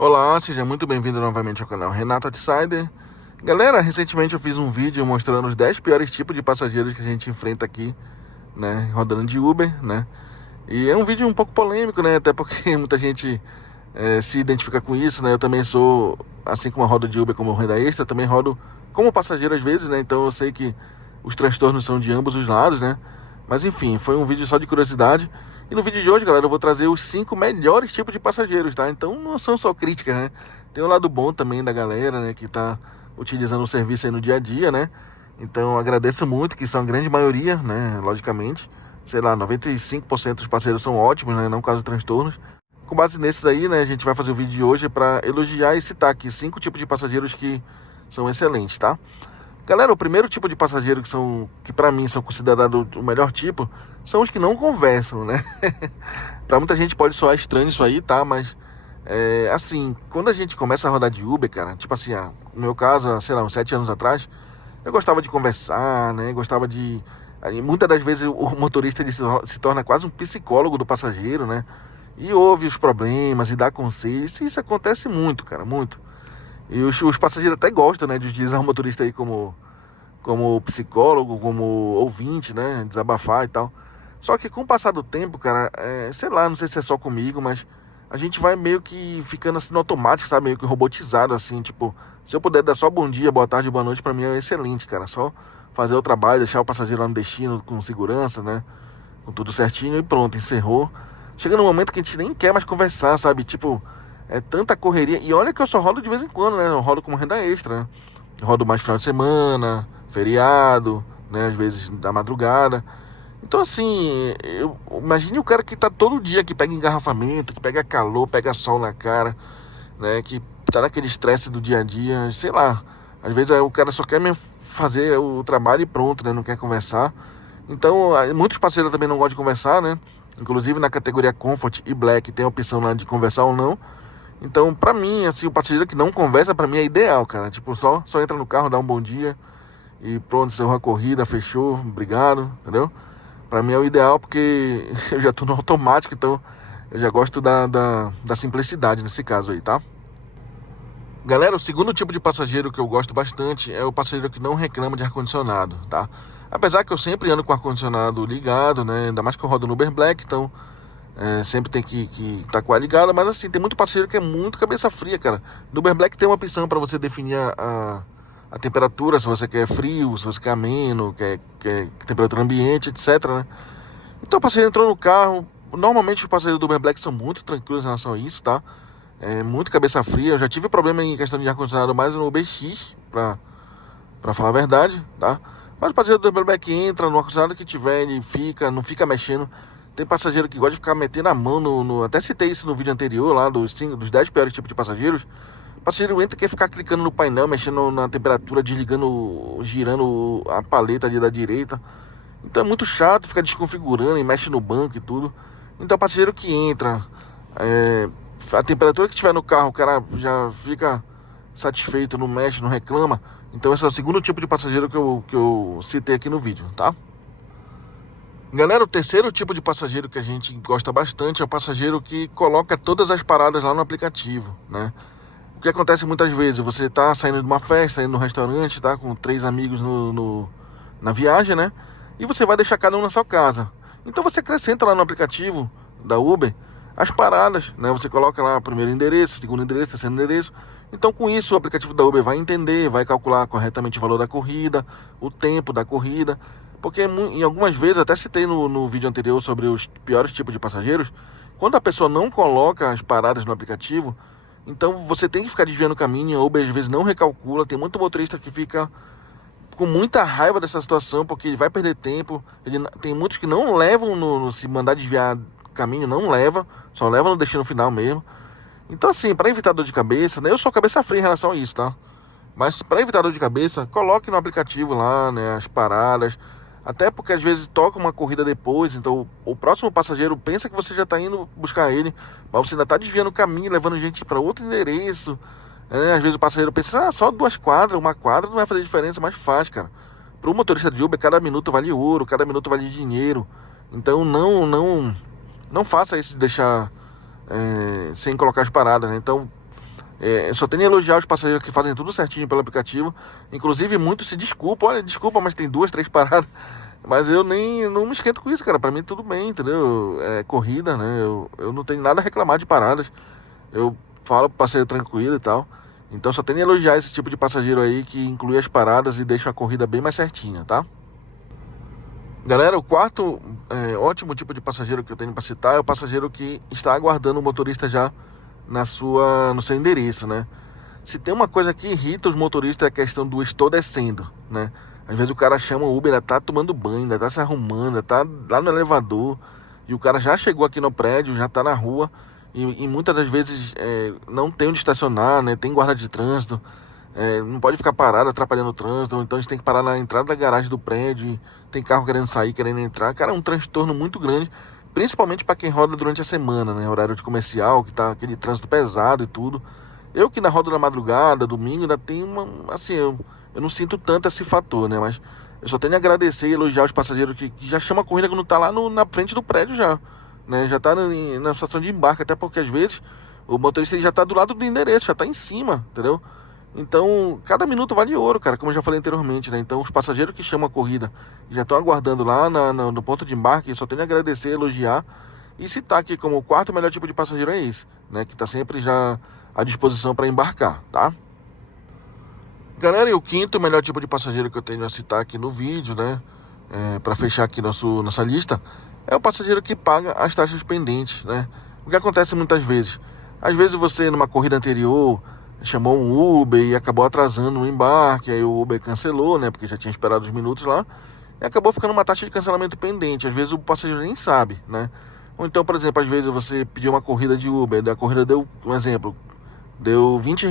Olá, seja muito bem-vindo novamente ao canal Renato Outsider. Galera, recentemente eu fiz um vídeo mostrando os 10 piores tipos de passageiros que a gente enfrenta aqui, né, rodando de Uber, né? E é um vídeo um pouco polêmico, né? Até porque muita gente se identifica com isso, né? Eu também sou, assim como a roda de Uber como renda extra, também rodo como passageiro às vezes, né? Então eu sei que os transtornos são de ambos os lados, né? Mas enfim, foi um vídeo só de curiosidade. E no vídeo de hoje, galera, eu vou trazer os 5 melhores tipos de passageiros, tá? Então não são só críticas, né? Tem um lado bom também da galera, né? Que tá utilizando o serviço aí no dia a dia, né? Então eu agradeço muito, que são a grande maioria, né? Logicamente, sei lá, 95% dos parceiros são ótimos, né? Não causam transtornos. Com base nesses aí, né? A gente vai fazer o vídeo de hoje para elogiar e citar aqui 5 tipos de passageiros que são excelentes, tá? Galera, o primeiro tipo de passageiro que para mim são considerados o melhor tipo, são os que não conversam, né? Pra muita gente pode soar estranho isso aí, tá? Mas, assim, quando a gente começa a rodar de Uber, cara, tipo assim, no meu caso, sei lá, uns 7 anos atrás, eu gostava de conversar, né? Gostava de... aí, muitas das vezes o motorista ele se torna quase um psicólogo do passageiro, né? E ouve os problemas e dá conselhos. Isso acontece muito, cara, muito. E os passageiros até gostam, né, de utilizar o motorista aí como psicólogo, como ouvinte, né, desabafar e tal. Só que com o passar do tempo, cara, sei lá, não sei se é só comigo, mas a gente vai meio que ficando assim no automático, sabe, meio que robotizado, assim, tipo, se eu puder dar só bom dia, boa tarde, boa noite, pra mim é excelente, cara, só fazer o trabalho, deixar o passageiro lá no destino com segurança, né, com tudo certinho e pronto, encerrou. Chega no momento que a gente nem quer mais conversar, sabe, tipo, é tanta correria, e olha que eu só rodo de vez em quando, né, eu rodo como renda extra, né, rodo mais final de semana, feriado, né, às vezes da madrugada. Então, assim, imagine o cara que tá todo dia, que pega engarrafamento, que pega calor, pega sol na cara, né, que tá naquele estresse do dia a dia, sei lá. Às vezes o cara só quer mesmo fazer o trabalho e pronto, né, não quer conversar. Então, muitos parceiros também não gostam de conversar, né. Inclusive na categoria Comfort e Black tem a opção lá de conversar ou não. Então, pra mim, assim, o passageiro que não conversa, pra mim é ideal, cara. Tipo, só entra no carro, dá um bom dia e pronto, encerrou a corrida, fechou, obrigado, entendeu? Pra mim é o ideal porque eu já tô no automático, então eu já gosto da simplicidade nesse caso aí, tá? Galera, o segundo tipo de passageiro que eu gosto bastante é o passageiro que não reclama de ar-condicionado, tá? Apesar que eu sempre ando com o ar-condicionado ligado, né? Ainda mais que eu rodo no Uber Black, então sempre tem que tá com a ligada, mas assim, tem muito passageiro que é muito cabeça fria, cara. No Uber Black tem uma opção para você definir a temperatura, se você quer frio, se você quer ameno, quer temperatura ambiente, etc, né? Então o passageiro entrou no carro, normalmente os passageiros do Uber Black são muito tranquilos em relação a isso, tá? É muito cabeça fria, eu já tive problema em questão de ar-condicionado mais no UberX, pra falar a verdade, tá? Mas o passageiro do Uber Black entra, no ar-condicionado que tiver, ele fica, não fica mexendo. Tem passageiro que gosta de ficar metendo a mão até citei isso no vídeo anterior, lá dos 10 piores tipos de passageiros. O passageiro entra e quer ficar clicando no painel, mexendo na temperatura, desligando, girando a paleta ali da direita. Então é muito chato, fica desconfigurando e mexe no banco e tudo. Então o passageiro que entra, a temperatura que tiver no carro, o cara já fica satisfeito, não mexe, não reclama. Então esse é o segundo tipo de passageiro que eu citei aqui no vídeo, tá? Galera, o terceiro tipo de passageiro que a gente gosta bastante é o passageiro que coloca todas as paradas lá no aplicativo, né? O que acontece muitas vezes, você tá saindo de uma festa, indo no restaurante, tá com 3 amigos na viagem, né? E você vai deixar cada um na sua casa. Então você acrescenta lá no aplicativo da Uber as paradas, né? Você coloca lá primeiro endereço, segundo endereço, terceiro endereço. Então com isso o aplicativo da Uber vai entender, vai calcular corretamente o valor da corrida, o tempo da corrida. Porque em algumas vezes, até citei no vídeo anterior sobre os piores tipos de passageiros, quando a pessoa não coloca as paradas no aplicativo, então você tem que ficar desviando o caminho, a Uber às vezes não recalcula, tem muito motorista que fica com muita raiva dessa situação, porque ele vai perder tempo, tem muitos que não levam se mandar desviar caminho, não leva, só leva no destino final mesmo. Então assim, para evitar dor de cabeça, né, eu sou cabeça fria em relação a isso, tá? Mas para evitar dor de cabeça, coloque no aplicativo lá, né, as paradas. Até porque às vezes toca uma corrida depois, então o próximo passageiro pensa que você já está indo buscar ele, mas você ainda está desviando o caminho, levando gente para outro endereço. Às vezes o passageiro pensa, só 2 quadras, uma quadra não vai fazer diferença, mas faz, cara. Para o motorista de Uber, cada minuto vale ouro, cada minuto vale dinheiro. Então não faça isso de deixar sem colocar as paradas, né? Então Eu só tenho a elogiar os passageiros que fazem tudo certinho pelo aplicativo. Inclusive, muitos se desculpam. Olha, desculpa, mas tem 2, 3 paradas. Mas eu não me esquento com isso, cara. Pra mim, tudo bem, entendeu? É corrida, né? Eu não tenho nada a reclamar de paradas. Eu falo pro passageiro tranquilo e tal. Então, só tenho a elogiar esse tipo de passageiro aí que inclui as paradas e deixa a corrida bem mais certinha, tá? Galera, o quarto ótimo tipo de passageiro que eu tenho para citar é o passageiro que está aguardando o motorista já no seu endereço, né? Se tem uma coisa que irrita os motoristas é a questão do estou descendo, né? Às vezes o cara chama o Uber, ainda tá tomando banho, ainda tá se arrumando, ainda tá lá no elevador e o cara já chegou aqui no prédio, já tá na rua e muitas das vezes não tem onde estacionar, né? Tem guarda de trânsito, não pode ficar parado atrapalhando o trânsito, então a gente tem que parar na entrada da garagem do prédio, tem carro querendo sair, querendo entrar. Cara, é um transtorno muito grande, principalmente para quem roda durante a semana, né? Horário de comercial, que tá aquele trânsito pesado e tudo. Eu que na roda da madrugada, domingo, ainda tem assim, eu não sinto tanto esse fator, né? Mas eu só tenho a agradecer e elogiar os passageiros que já chamam a corrida quando tá lá na frente do prédio já, né? Já tá na situação de embarque, até porque às vezes o motorista ele já tá do lado do endereço, já tá em cima, entendeu? Então, cada minuto vale ouro, cara, como eu já falei anteriormente, né? Então, os passageiros que chamam a corrida e já estão aguardando lá no ponto de embarque, só tenho a agradecer, elogiar e citar aqui como o quarto melhor tipo de passageiro é esse, né? Que está sempre já à disposição para embarcar, tá? Galera, e o quinto melhor tipo de passageiro que eu tenho a citar aqui no vídeo, né? Para fechar aqui nossa lista, é o passageiro que paga as taxas pendentes, né? O que acontece muitas vezes? Às vezes você, numa corrida anterior, chamou um Uber e acabou atrasando o embarque, aí o Uber cancelou, né? Porque já tinha esperado os minutos lá, e acabou ficando uma taxa de cancelamento pendente. Às vezes o passageiro nem sabe, né? Ou então, por exemplo, às vezes você pediu uma corrida de Uber, a corrida deu, um exemplo, deu R$ 20.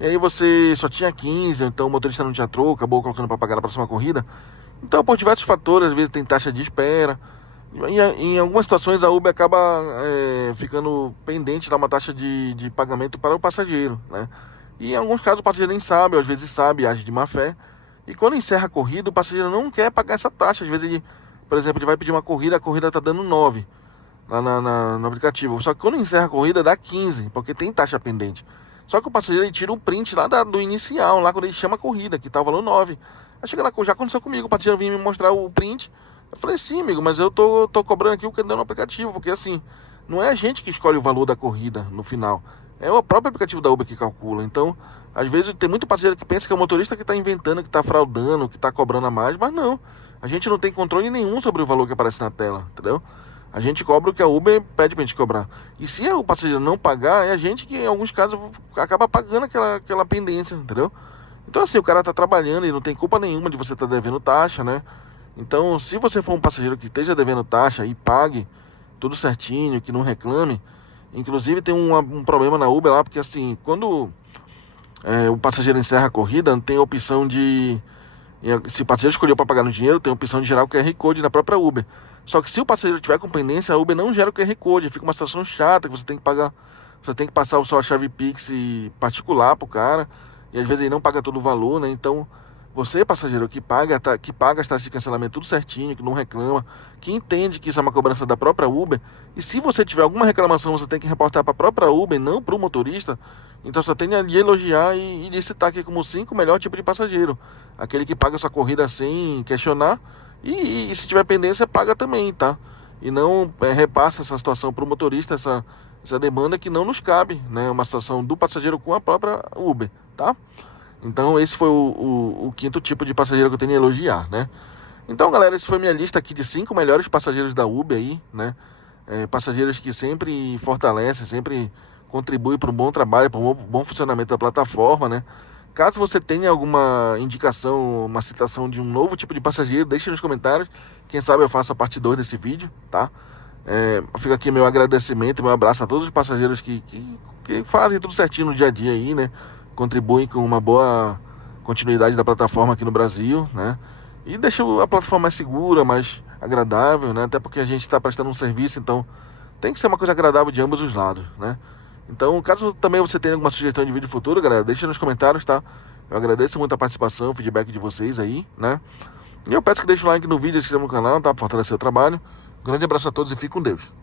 E aí você só tinha 15, então o motorista não tinha troco, acabou colocando para pagar na próxima corrida. Então, por diversos fatores, às vezes tem taxa de espera. Em algumas situações a Uber acaba ficando pendente de uma taxa de pagamento para o passageiro, né? E em alguns casos o passageiro nem sabe, ou às vezes sabe, age de má fé. E quando encerra a corrida, o passageiro não quer pagar essa taxa. Às vezes ele, por exemplo, ele vai pedir uma corrida, a corrida está dando 9 lá no aplicativo. Só que quando encerra a corrida dá 15, porque tem taxa pendente. Só que o passageiro ele tira um print lá do inicial, lá quando ele chama a corrida, que tá o valor 9. Aí chega lá, já aconteceu comigo, o passageiro vinha me mostrar o print. Eu falei, sim, amigo, mas eu tô cobrando aqui o que deu no aplicativo, porque assim, não é a gente que escolhe o valor da corrida no final, é o próprio aplicativo da Uber que calcula. Então, às vezes tem muito passageiro que pensa que é o motorista que tá inventando, que tá fraudando, que tá cobrando a mais, mas não. A gente não tem controle nenhum sobre o valor que aparece na tela, entendeu? A gente cobra o que a Uber pede pra gente cobrar. E se o passageiro não pagar, é a gente que, em alguns casos, acaba pagando aquela pendência, entendeu? Então, assim, o cara tá trabalhando e não tem culpa nenhuma de você estar devendo taxa, né? Então, se você for um passageiro que esteja devendo taxa e pague tudo certinho, que não reclame. Inclusive, tem um problema na Uber lá, porque assim, quando o passageiro encerra a corrida, tem a opção de... Se o passageiro escolheu para pagar no dinheiro, tem a opção de gerar o QR Code na própria Uber. Só que se o passageiro tiver com pendência, a Uber não gera o QR Code. Fica uma situação chata, que você tem que pagar... Você tem que passar a sua chave Pix particular pro cara. E às vezes ele não paga todo o valor, né? Então, você, passageiro, que paga as taxas de cancelamento tudo certinho, que não reclama, que entende que isso é uma cobrança da própria Uber, e se você tiver alguma reclamação, você tem que reportar para a própria Uber, não para o motorista. Então só tem ali elogiar e citar aqui como 5 melhor tipo de passageiro. Aquele que paga sua corrida sem questionar, e se tiver pendência, paga também, tá? E não repassa essa situação para o motorista, essa demanda que não nos cabe, né? Uma situação do passageiro com a própria Uber, tá? Então esse foi o quinto tipo de passageiro que eu tenho a elogiar, né? Então, galera, essa foi minha lista aqui de 5 melhores passageiros da Uber aí, né? Passageiros que sempre fortalecem, sempre contribuem para um bom trabalho, para um bom funcionamento da plataforma, né? Caso você tenha alguma indicação, uma citação de um novo tipo de passageiro, deixe nos comentários. Quem sabe eu faço a parte 2 desse vídeo, tá? Fica aqui meu agradecimento, meu abraço a todos os passageiros que fazem tudo certinho no dia a dia aí, né? Contribuem com uma boa continuidade da plataforma aqui no Brasil, né? E deixa a plataforma mais segura, mais agradável, né? Até porque a gente está prestando um serviço, então tem que ser uma coisa agradável de ambos os lados, né? Então, caso também você tenha alguma sugestão de vídeo futuro, galera, deixa nos comentários, tá? Eu agradeço muito a participação, o feedback de vocês aí, né? E eu peço que deixe o like no vídeo e se inscreva no canal, tá? Para fortalecer o trabalho. Um grande abraço a todos e fique com Deus.